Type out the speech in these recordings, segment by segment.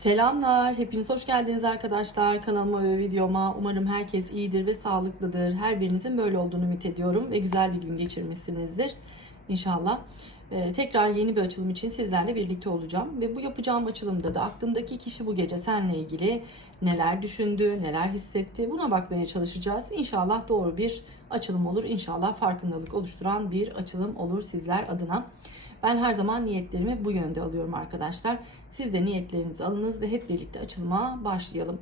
Selamlar, hepiniz hoş geldiniz arkadaşlar kanalıma ve videoma. Umarım herkes iyidir ve sağlıklıdır. Her birinizin böyle olduğunu ümit ediyorum ve güzel bir gün geçirmişsinizdir inşallah. Ee, tekrar yeni bir açılım için sizlerle birlikte olacağım ve bu yapacağım açılımda da aklındaki kişi bu gece seninle ilgili neler düşündü, neler hissetti buna bakmaya çalışacağız. İnşallah doğru bir açılım olur. İnşallah farkındalık oluşturan bir açılım olur sizler adına. Ben her zaman niyetlerimi bu yönde alıyorum arkadaşlar. Siz de niyetlerinizi alınız ve hep birlikte açılıma başlayalım.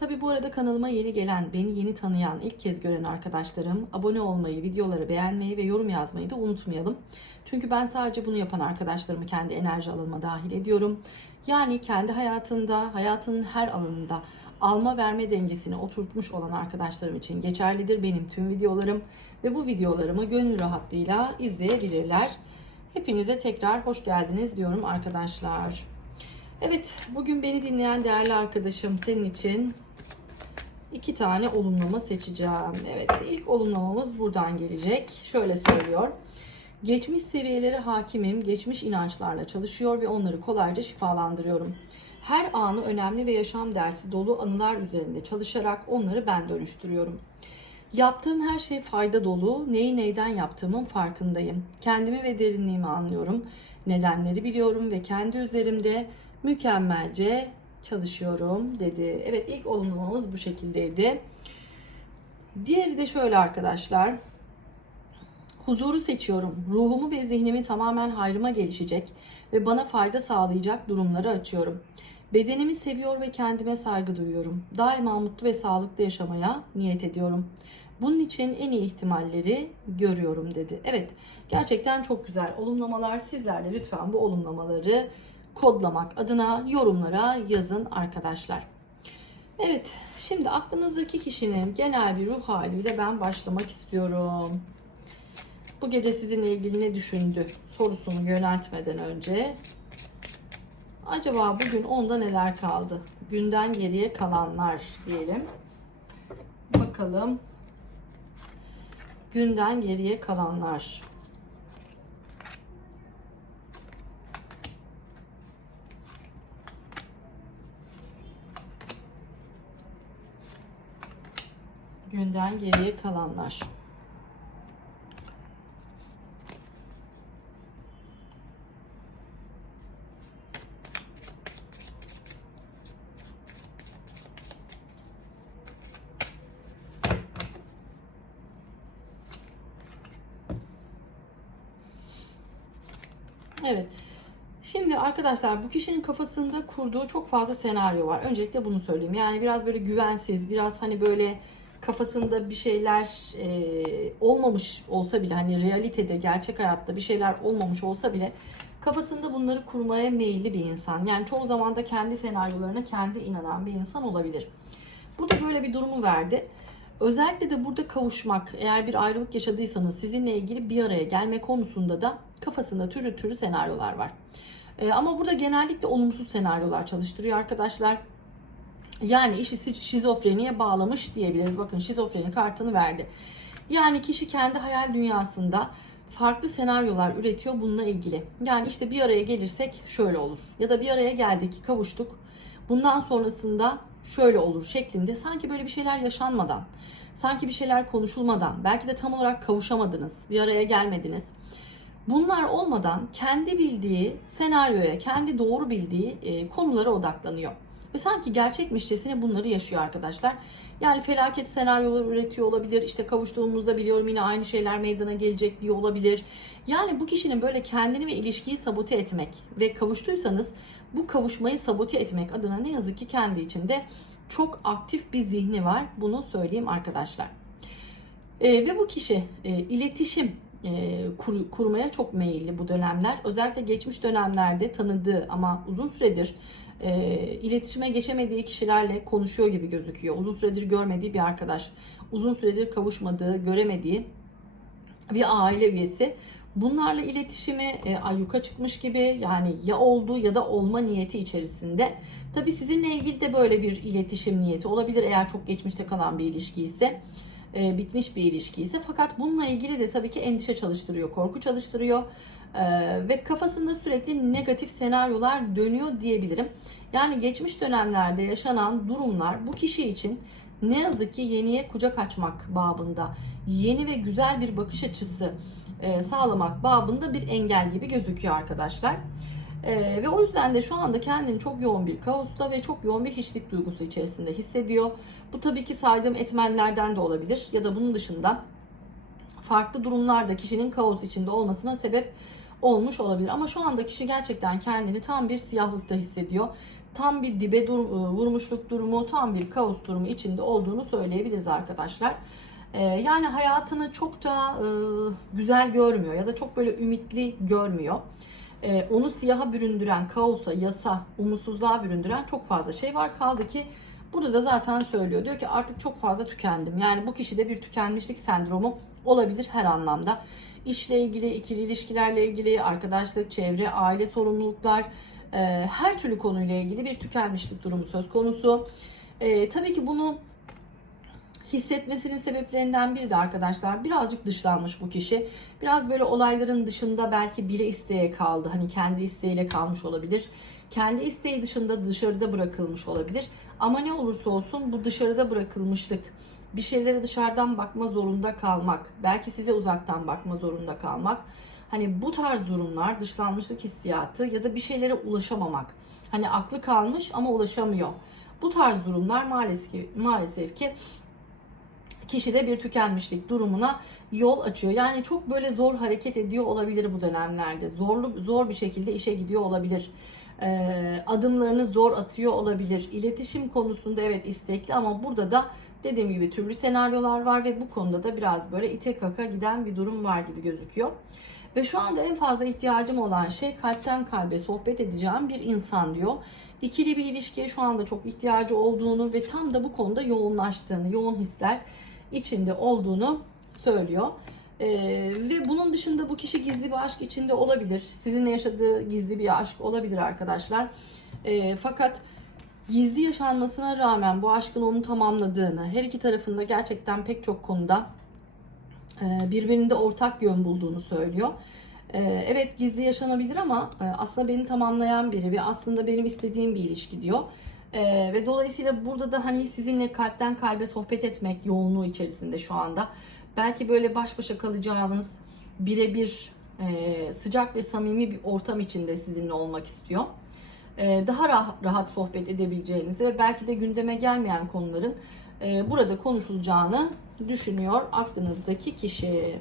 Tabi bu arada kanalıma yeni gelen, beni yeni tanıyan, ilk kez gören arkadaşlarım abone olmayı, videoları beğenmeyi ve yorum yazmayı da unutmayalım. Çünkü ben sadece bunu yapan arkadaşlarımı kendi enerji alanıma dahil ediyorum. Yani kendi hayatında, hayatının her alanında alma verme dengesini oturtmuş olan arkadaşlarım için geçerlidir benim tüm videolarım ve bu videolarımı gönül rahatlığıyla izleyebilirler. Hepinize tekrar hoş geldiniz diyorum arkadaşlar. Evet, bugün beni dinleyen değerli arkadaşım senin için iki tane olumlama seçeceğim. Evet, ilk olumlamamız buradan gelecek. Şöyle söylüyor. Geçmiş seviyelere hakimim, geçmiş inançlarla çalışıyor ve onları kolayca şifalandırıyorum. Her anı önemli ve yaşam dersi dolu anılar üzerinde çalışarak onları ben dönüştürüyorum. Yaptığım her şey fayda dolu. Neyi neyden yaptığımın farkındayım. Kendimi ve derinliğimi anlıyorum. Nedenleri biliyorum ve kendi üzerimde mükemmelce çalışıyorum dedi. Evet ilk olumlamamız bu şekildeydi. Diğeri de şöyle arkadaşlar. Huzuru seçiyorum. Ruhumu ve zihnimi tamamen hayrıma gelişecek ve bana fayda sağlayacak durumları açıyorum. Bedenimi seviyor ve kendime saygı duyuyorum. Daima mutlu ve sağlıklı yaşamaya niyet ediyorum. Bunun için en iyi ihtimalleri görüyorum dedi. Evet, gerçekten çok güzel olumlamalar. Sizler de lütfen bu olumlamaları kodlamak adına yorumlara yazın arkadaşlar. Evet, şimdi aklınızdaki kişinin genel bir ruh haliyle ben başlamak istiyorum. Bu gece sizinle ilgili ne düşündü sorusunu yöneltmeden önce acaba bugün onda neler kaldı? Günden geriye kalanlar diyelim. Bakalım. Günden geriye kalanlar. Günden geriye kalanlar. Evet. Şimdi arkadaşlar bu kişinin kafasında kurduğu çok fazla senaryo var. Öncelikle bunu söyleyeyim. Yani biraz böyle güvensiz, biraz hani böyle kafasında bir şeyler e, olmamış olsa bile hani realitede, gerçek hayatta bir şeyler olmamış olsa bile kafasında bunları kurmaya meyilli bir insan. Yani çoğu zaman da kendi senaryolarına kendi inanan bir insan olabilir. Burada böyle bir durumu verdi. Özellikle de burada kavuşmak, eğer bir ayrılık yaşadıysanız sizinle ilgili bir araya gelme konusunda da kafasında türlü türlü senaryolar var. Ee, ama burada genellikle olumsuz senaryolar çalıştırıyor arkadaşlar. Yani işi şizofreniye bağlamış diyebiliriz. Bakın şizofreni kartını verdi. Yani kişi kendi hayal dünyasında farklı senaryolar üretiyor bununla ilgili. Yani işte bir araya gelirsek şöyle olur. Ya da bir araya geldik, kavuştuk. Bundan sonrasında şöyle olur şeklinde sanki böyle bir şeyler yaşanmadan, sanki bir şeyler konuşulmadan, belki de tam olarak kavuşamadınız, bir araya gelmediniz. Bunlar olmadan kendi bildiği senaryoya, kendi doğru bildiği konulara odaklanıyor. Ve sanki gerçekmişçesine bunları yaşıyor arkadaşlar. Yani felaket senaryolar üretiyor olabilir. İşte kavuştuğumuzda biliyorum yine aynı şeyler meydana gelecek diye olabilir. Yani bu kişinin böyle kendini ve ilişkiyi sabote etmek ve kavuştuysanız bu kavuşmayı sabote etmek adına ne yazık ki kendi içinde çok aktif bir zihni var. Bunu söyleyeyim arkadaşlar. E, ve bu kişi e, iletişim e, kur, kurmaya çok meyilli bu dönemler. Özellikle geçmiş dönemlerde tanıdığı ama uzun süredir e, iletişime geçemediği kişilerle konuşuyor gibi gözüküyor. Uzun süredir görmediği bir arkadaş, uzun süredir kavuşmadığı, göremediği bir aile üyesi. Bunlarla iletişimi e, ayyuka çıkmış gibi yani ya oldu ya da olma niyeti içerisinde. Tabii sizinle ilgili de böyle bir iletişim niyeti olabilir eğer çok geçmişte kalan bir ilişki ise e, bitmiş bir ilişki ise fakat bununla ilgili de tabii ki endişe çalıştırıyor, korku çalıştırıyor. Ee, ve kafasında sürekli negatif senaryolar dönüyor diyebilirim. Yani geçmiş dönemlerde yaşanan durumlar bu kişi için ne yazık ki yeniye kucak açmak babında, yeni ve güzel bir bakış açısı e, sağlamak babında bir engel gibi gözüküyor arkadaşlar. Ee, ve o yüzden de şu anda kendini çok yoğun bir kaosta ve çok yoğun bir hiçlik duygusu içerisinde hissediyor. Bu tabii ki saydığım etmenlerden de olabilir ya da bunun dışında farklı durumlarda kişinin kaos içinde olmasına sebep olmuş olabilir. Ama şu anda kişi gerçekten kendini tam bir siyahlıkta hissediyor. Tam bir dibe dur- vurmuşluk durumu, tam bir kaos durumu içinde olduğunu söyleyebiliriz arkadaşlar. Ee, yani hayatını çok da e, güzel görmüyor ya da çok böyle ümitli görmüyor. Ee, onu siyaha büründüren, kaosa, yasa, umutsuzluğa büründüren çok fazla şey var. Kaldı ki burada da zaten söylüyor. Diyor ki artık çok fazla tükendim. Yani bu kişide bir tükenmişlik sendromu olabilir her anlamda. İşle ilgili, ikili ilişkilerle ilgili, arkadaşlık, çevre, aile sorumluluklar, e, her türlü konuyla ilgili bir tükenmişlik durumu söz konusu. E, tabii ki bunu hissetmesinin sebeplerinden biri de arkadaşlar birazcık dışlanmış bu kişi. Biraz böyle olayların dışında belki bile isteye kaldı. Hani kendi isteğiyle kalmış olabilir. Kendi isteği dışında dışarıda bırakılmış olabilir. Ama ne olursa olsun bu dışarıda bırakılmışlık, bir şeylere dışarıdan bakma zorunda kalmak, belki size uzaktan bakma zorunda kalmak. Hani bu tarz durumlar dışlanmışlık hissiyatı ya da bir şeylere ulaşamamak. Hani aklı kalmış ama ulaşamıyor. Bu tarz durumlar maalesef ki, maalesef ki kişide bir tükenmişlik durumuna yol açıyor. Yani çok böyle zor hareket ediyor olabilir bu dönemlerde. Zorlu zor bir şekilde işe gidiyor olabilir. Ee, adımlarını zor atıyor olabilir. İletişim konusunda evet istekli ama burada da dediğim gibi türlü senaryolar var ve bu konuda da biraz böyle ite kaka giden bir durum var gibi gözüküyor. Ve şu anda en fazla ihtiyacım olan şey kalpten kalbe sohbet edeceğim bir insan diyor. İkili bir ilişkiye şu anda çok ihtiyacı olduğunu ve tam da bu konuda yoğunlaştığını, yoğun hisler içinde olduğunu söylüyor. Ee, ve bunun dışında bu kişi gizli bir aşk içinde olabilir. Sizinle yaşadığı gizli bir aşk olabilir arkadaşlar. Ee, fakat gizli yaşanmasına rağmen bu aşkın onu tamamladığını, her iki tarafında gerçekten pek çok konuda e, birbirinde ortak yön bulduğunu söylüyor. Ee, Evet gizli yaşanabilir ama e, aslında beni tamamlayan biri ve aslında benim istediğim bir ilişki diyor. Ee, ve dolayısıyla burada da hani sizinle kalpten kalbe sohbet etmek yoğunluğu içerisinde şu anda. Belki böyle baş başa kalacağınız birebir e, sıcak ve samimi bir ortam içinde sizinle olmak istiyor. Ee, daha rah- rahat sohbet edebileceğinizi ve belki de gündeme gelmeyen konuların e, burada konuşulacağını düşünüyor aklınızdaki kişi.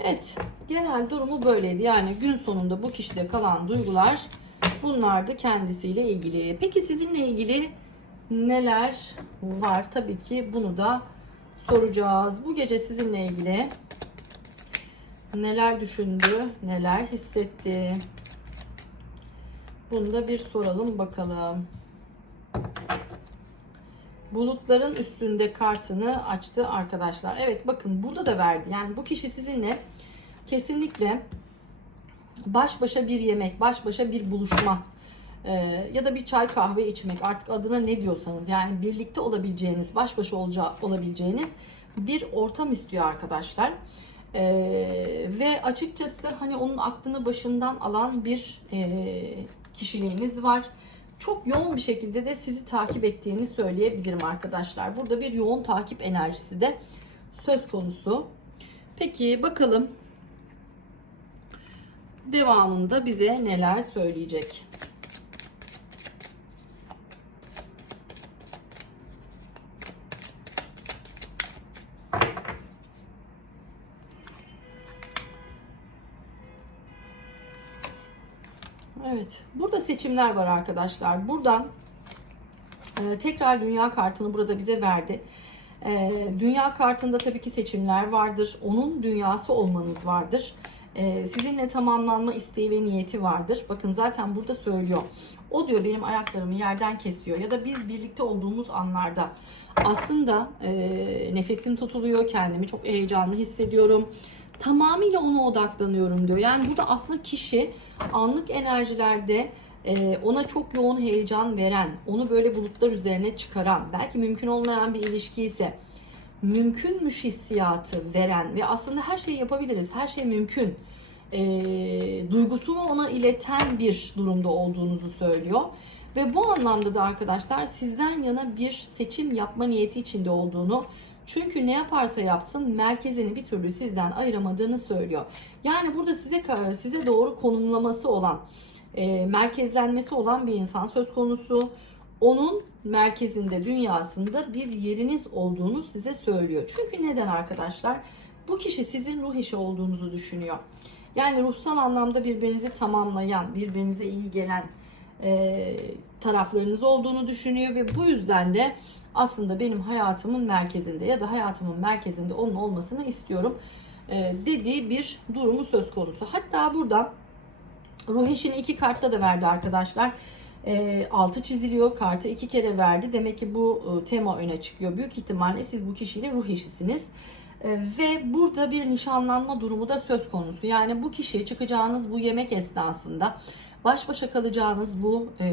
Evet, genel durumu böyleydi. Yani gün sonunda bu kişide kalan duygular bunlardı kendisiyle ilgili. Peki sizinle ilgili neler var? Tabii ki bunu da soracağız. Bu gece sizinle ilgili neler düşündü, neler hissetti? Bunu da bir soralım bakalım. Bulutların üstünde kartını açtı arkadaşlar. Evet bakın burada da verdi. Yani bu kişi sizinle kesinlikle baş başa bir yemek, baş başa bir buluşma e, ya da bir çay kahve içmek artık adına ne diyorsanız yani birlikte olabileceğiniz, baş başa olacağı, olabileceğiniz bir ortam istiyor arkadaşlar. E, ve açıkçası hani onun aklını başından alan bir e, kişiliğiniz var. Çok yoğun bir şekilde de sizi takip ettiğini söyleyebilirim arkadaşlar. Burada bir yoğun takip enerjisi de söz konusu. Peki bakalım devamında bize neler söyleyecek. Evet, burada seçimler var arkadaşlar. Buradan e, tekrar dünya kartını burada bize verdi. E, dünya kartında tabii ki seçimler vardır. Onun dünyası olmanız vardır. E, sizinle tamamlanma isteği ve niyeti vardır. Bakın zaten burada söylüyor. O diyor benim ayaklarımı yerden kesiyor ya da biz birlikte olduğumuz anlarda aslında e, nefesim tutuluyor, kendimi çok heyecanlı hissediyorum. Tamamıyla ona odaklanıyorum diyor. Yani burada aslında kişi anlık enerjilerde e, ona çok yoğun heyecan veren, onu böyle bulutlar üzerine çıkaran, belki mümkün olmayan bir ilişki ise mümkünmüş hissiyatı veren ve aslında her şeyi yapabiliriz, her şey mümkün e, duygusunu ona ileten bir durumda olduğunuzu söylüyor. Ve bu anlamda da arkadaşlar sizden yana bir seçim yapma niyeti içinde olduğunu çünkü ne yaparsa yapsın merkezini bir türlü sizden ayıramadığını söylüyor. Yani burada size size doğru konumlaması olan, e, merkezlenmesi olan bir insan söz konusu. Onun merkezinde, dünyasında bir yeriniz olduğunu size söylüyor. Çünkü neden arkadaşlar? Bu kişi sizin ruh eşi olduğunuzu düşünüyor. Yani ruhsal anlamda birbirinizi tamamlayan, birbirinize iyi gelen e, taraflarınız olduğunu düşünüyor ve bu yüzden de aslında benim hayatımın merkezinde ya da hayatımın merkezinde onun olmasını istiyorum e, dediği bir durumu söz konusu. Hatta burada ruh eşini iki kartta da verdi arkadaşlar. E, altı çiziliyor. Kartı iki kere verdi. Demek ki bu e, tema öne çıkıyor. Büyük ihtimalle siz bu kişiyle ruh eşisiniz. E, ve burada bir nişanlanma durumu da söz konusu. Yani bu kişi çıkacağınız bu yemek esnasında baş başa kalacağınız bu e,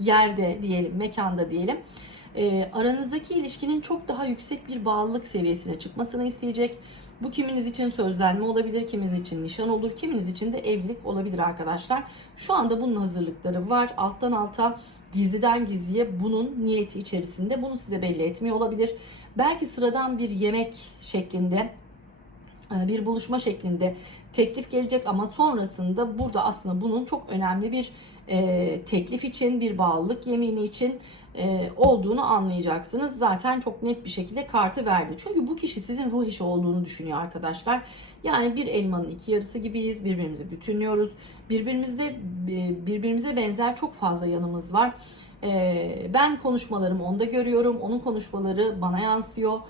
yerde diyelim, mekanda diyelim e, aranızdaki ilişkinin çok daha yüksek bir bağlılık seviyesine çıkmasını isteyecek. Bu kiminiz için sözlenme olabilir, kiminiz için nişan olur, kiminiz için de evlilik olabilir arkadaşlar. Şu anda bunun hazırlıkları var. Alttan alta gizliden gizliye bunun niyeti içerisinde bunu size belli etmiyor olabilir. Belki sıradan bir yemek şeklinde e, bir buluşma şeklinde teklif gelecek ama sonrasında burada aslında bunun çok önemli bir e, teklif için, bir bağlılık yemini için e, olduğunu anlayacaksınız. Zaten çok net bir şekilde kartı verdi. Çünkü bu kişi sizin ruh işi olduğunu düşünüyor arkadaşlar. Yani bir elmanın iki yarısı gibiyiz. Birbirimizi bütünlüyoruz. Birbirimizde e, birbirimize benzer çok fazla yanımız var. E, ben konuşmalarımı onda görüyorum. Onun konuşmaları bana yansıyor.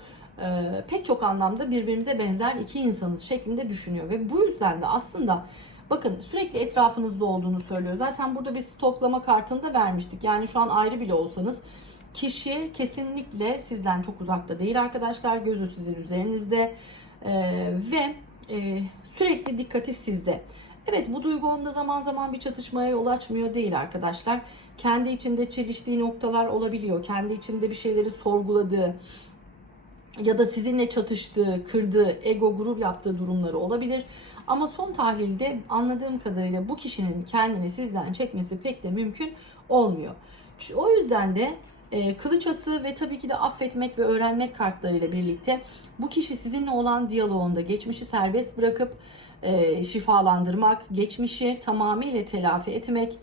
E, pek çok anlamda birbirimize benzer iki insanız şeklinde düşünüyor ve bu yüzden de aslında Bakın sürekli etrafınızda olduğunu söylüyor. Zaten burada bir stoklama kartını da vermiştik. Yani şu an ayrı bile olsanız kişi kesinlikle sizden çok uzakta değil arkadaşlar. Gözü sizin üzerinizde ee, ve e, sürekli dikkati sizde. Evet bu duygu onda zaman zaman bir çatışmaya yol açmıyor değil arkadaşlar. Kendi içinde çeliştiği noktalar olabiliyor. Kendi içinde bir şeyleri sorguladığı ya da sizinle çatıştığı, kırdığı, ego gurur yaptığı durumları olabilir. Ama son tahlilde anladığım kadarıyla bu kişinin kendini sizden çekmesi pek de mümkün olmuyor. O yüzden de e, kılıçası ve tabii ki de affetmek ve öğrenmek kartlarıyla birlikte bu kişi sizinle olan diyaloğunda geçmişi serbest bırakıp e, şifalandırmak, geçmişi tamamıyla telafi etmek,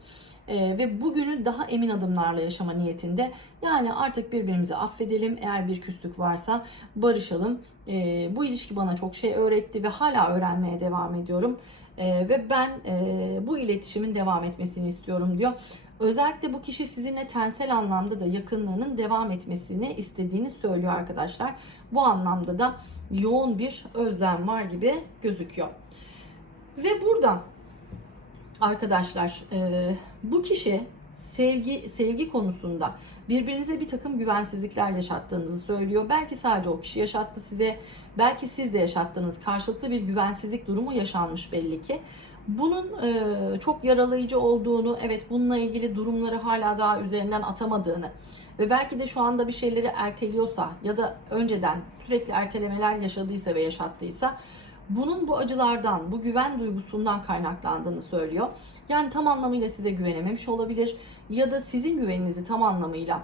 e, ve bugünü daha emin adımlarla yaşama niyetinde. Yani artık birbirimizi affedelim. Eğer bir küslük varsa barışalım. E, bu ilişki bana çok şey öğretti ve hala öğrenmeye devam ediyorum. E, ve ben e, bu iletişimin devam etmesini istiyorum diyor. Özellikle bu kişi sizinle tensel anlamda da yakınlığının devam etmesini istediğini söylüyor arkadaşlar. Bu anlamda da yoğun bir özlem var gibi gözüküyor. Ve burada arkadaşlar e, bu kişi sevgi sevgi konusunda birbirinize bir takım güvensizlikler yaşattığınızı söylüyor. Belki sadece o kişi yaşattı size, belki siz de yaşattığınız karşılıklı bir güvensizlik durumu yaşanmış belli ki. Bunun e, çok yaralayıcı olduğunu, evet bununla ilgili durumları hala daha üzerinden atamadığını ve belki de şu anda bir şeyleri erteliyorsa ya da önceden sürekli ertelemeler yaşadıysa ve yaşattıysa bunun bu acılardan, bu güven duygusundan kaynaklandığını söylüyor. Yani tam anlamıyla size güvenememiş olabilir ya da sizin güveninizi tam anlamıyla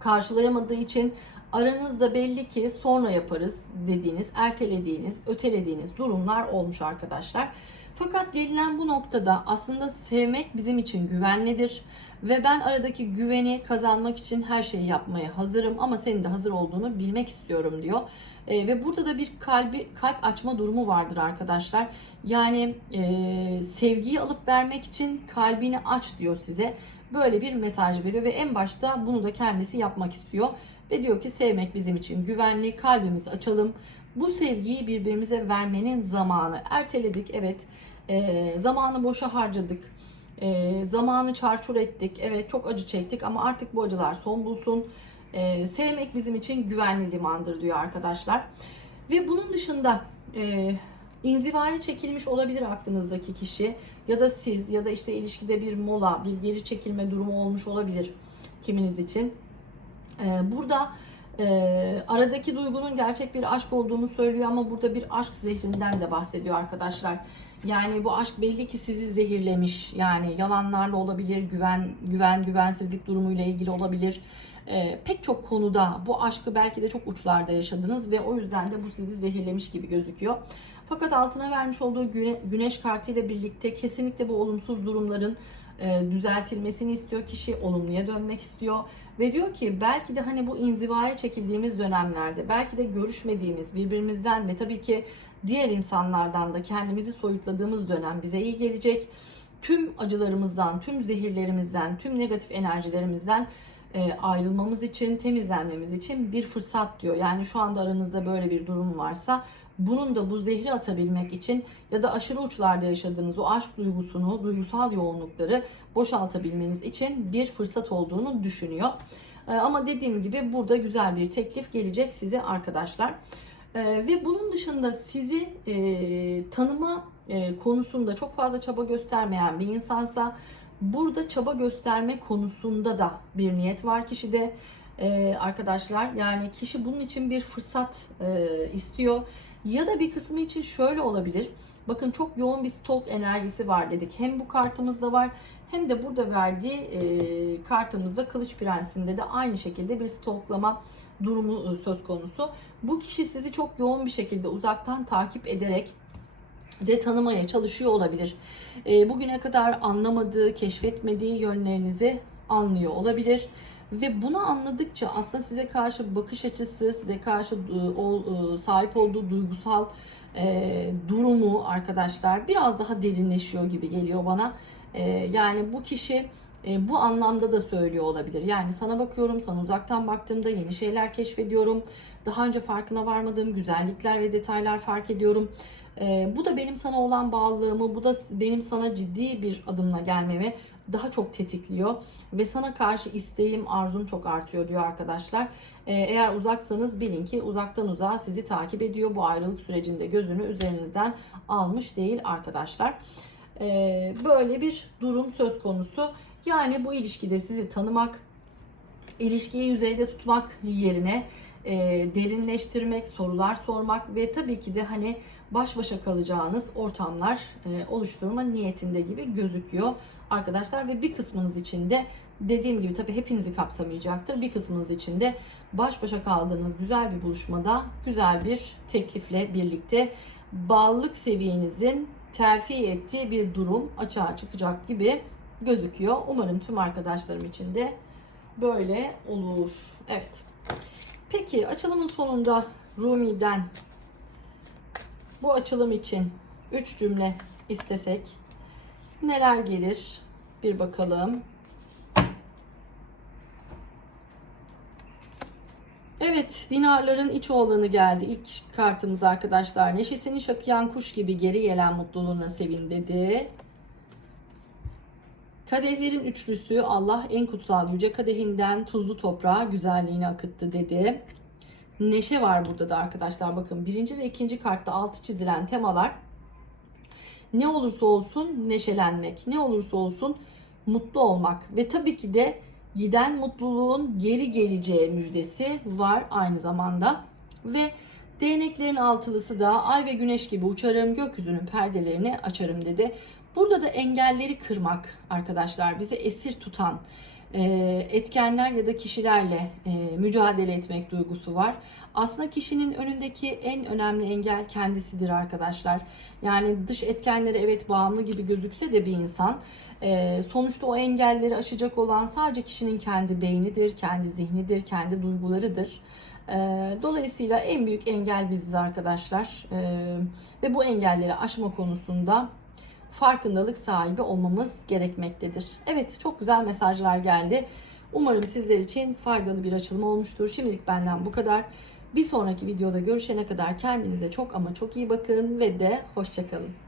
karşılayamadığı için aranızda belli ki sonra yaparız dediğiniz, ertelediğiniz, ötelediğiniz durumlar olmuş arkadaşlar. Fakat gelinen bu noktada aslında sevmek bizim için güvenlidir ve ben aradaki güveni kazanmak için her şeyi yapmaya hazırım ama senin de hazır olduğunu bilmek istiyorum diyor. E, ve burada da bir kalbi kalp açma durumu vardır arkadaşlar. Yani e, sevgiyi alıp vermek için kalbini aç diyor size. Böyle bir mesaj veriyor ve en başta bunu da kendisi yapmak istiyor. Ve diyor ki sevmek bizim için güvenli, kalbimizi açalım. Bu sevgiyi birbirimize vermenin zamanı. Erteledik evet, e, zamanı boşa harcadık. E, zamanı çarçur ettik. Evet çok acı çektik ama artık bu acılar son bulsun. E, sevmek bizim için güvenli limandır diyor arkadaşlar. Ve bunun dışında e, inzivaya çekilmiş olabilir aklınızdaki kişi ya da siz ya da işte ilişkide bir mola, bir geri çekilme durumu olmuş olabilir kiminiz için. E, burada Ee, aradaki duygunun gerçek bir aşk olduğunu söylüyor ama burada bir aşk zehrinden de bahsediyor arkadaşlar. Yani bu aşk belli ki sizi zehirlemiş. Yani yalanlarla olabilir, güven güven güvensizlik durumuyla ilgili olabilir. Ee, pek çok konuda bu aşkı belki de çok uçlarda yaşadınız ve o yüzden de bu sizi zehirlemiş gibi gözüküyor. Fakat altına vermiş olduğu güne, güneş kartı ile birlikte kesinlikle bu olumsuz durumların e, düzeltilmesini istiyor kişi, olumluya dönmek istiyor ve diyor ki belki de hani bu inzivaya çekildiğimiz dönemlerde, belki de görüşmediğimiz birbirimizden ve tabii ki diğer insanlardan da kendimizi soyutladığımız dönem bize iyi gelecek. Tüm acılarımızdan, tüm zehirlerimizden, tüm negatif enerjilerimizden e, ayrılmamız için, temizlenmemiz için bir fırsat diyor. Yani şu anda aranızda böyle bir durum varsa bunun da bu zehri atabilmek için ya da aşırı uçlarda yaşadığınız o aşk duygusunu, duygusal yoğunlukları boşaltabilmeniz için bir fırsat olduğunu düşünüyor. E, ama dediğim gibi burada güzel bir teklif gelecek size arkadaşlar. E, ve bunun dışında sizi e, tanıma e, konusunda çok fazla çaba göstermeyen bir insansa burada çaba gösterme konusunda da bir niyet var kişide e, arkadaşlar. Yani kişi bunun için bir fırsat e, istiyor. Ya da bir kısmı için şöyle olabilir. Bakın çok yoğun bir stalk enerjisi var dedik. Hem bu kartımızda var hem de burada verdiği e, kartımızda Kılıç Prensi'nde de aynı şekilde bir stalklama durumu e, söz konusu. Bu kişi sizi çok yoğun bir şekilde uzaktan takip ederek de tanımaya çalışıyor olabilir. E, bugüne kadar anlamadığı, keşfetmediği yönlerinizi anlıyor olabilir. Ve bunu anladıkça aslında size karşı bakış açısı, size karşı e, e, sahip olduğu duygusal e, durumu arkadaşlar biraz daha derinleşiyor gibi geliyor bana. E, yani bu kişi e, bu anlamda da söylüyor olabilir. Yani sana bakıyorum, sana uzaktan baktığımda yeni şeyler keşfediyorum. Daha önce farkına varmadığım güzellikler ve detaylar fark ediyorum. E, bu da benim sana olan bağlılığımı, bu da benim sana ciddi bir adımla gelmemi daha çok tetikliyor ve sana karşı isteğim, arzum çok artıyor diyor arkadaşlar. Ee, eğer uzaksanız bilin ki uzaktan uzağa sizi takip ediyor. Bu ayrılık sürecinde gözünü üzerinizden almış değil arkadaşlar. Ee, böyle bir durum söz konusu. Yani bu ilişkide sizi tanımak, ilişkiyi yüzeyde tutmak yerine e, derinleştirmek, sorular sormak ve tabii ki de hani baş başa kalacağınız ortamlar e, oluşturma niyetinde gibi gözüküyor arkadaşlar ve bir kısmınız için de dediğim gibi tabii hepinizi kapsamayacaktır. Bir kısmınız için de baş başa kaldığınız güzel bir buluşmada güzel bir teklifle birlikte bağlılık seviyenizin terfi ettiği bir durum açığa çıkacak gibi gözüküyor. Umarım tüm arkadaşlarım için de böyle olur. Evet. Peki açılımın sonunda Rumi'den bu açılım için 3 cümle istesek neler gelir? Bir bakalım. Evet, dinarların iç oğlanı geldi. İlk kartımız arkadaşlar. Neşesini şakıyan kuş gibi geri gelen mutluluğuna sevin dedi. Kadehlerin üçlüsü Allah en kutsal yüce kadehinden tuzlu toprağa güzelliğini akıttı dedi. Neşe var burada da arkadaşlar. Bakın birinci ve ikinci kartta altı çizilen temalar ne olursa olsun neşelenmek, ne olursa olsun mutlu olmak ve tabii ki de giden mutluluğun geri geleceği müjdesi var aynı zamanda. Ve değneklerin altılısı da ay ve güneş gibi uçarım, gökyüzünün perdelerini açarım dedi. Burada da engelleri kırmak arkadaşlar bizi esir tutan e, etkenler ya da kişilerle e, mücadele etmek duygusu var. Aslında kişinin önündeki en önemli engel kendisidir arkadaşlar. Yani dış etkenlere evet bağımlı gibi gözükse de bir insan e, sonuçta o engelleri aşacak olan sadece kişinin kendi beynidir, kendi zihnidir, kendi duygularıdır. Dolayısıyla en büyük engel biziz arkadaşlar. Ve bu engelleri aşma konusunda farkındalık sahibi olmamız gerekmektedir. Evet çok güzel mesajlar geldi. Umarım sizler için faydalı bir açılım olmuştur. Şimdilik benden bu kadar. Bir sonraki videoda görüşene kadar kendinize çok ama çok iyi bakın ve de hoşçakalın.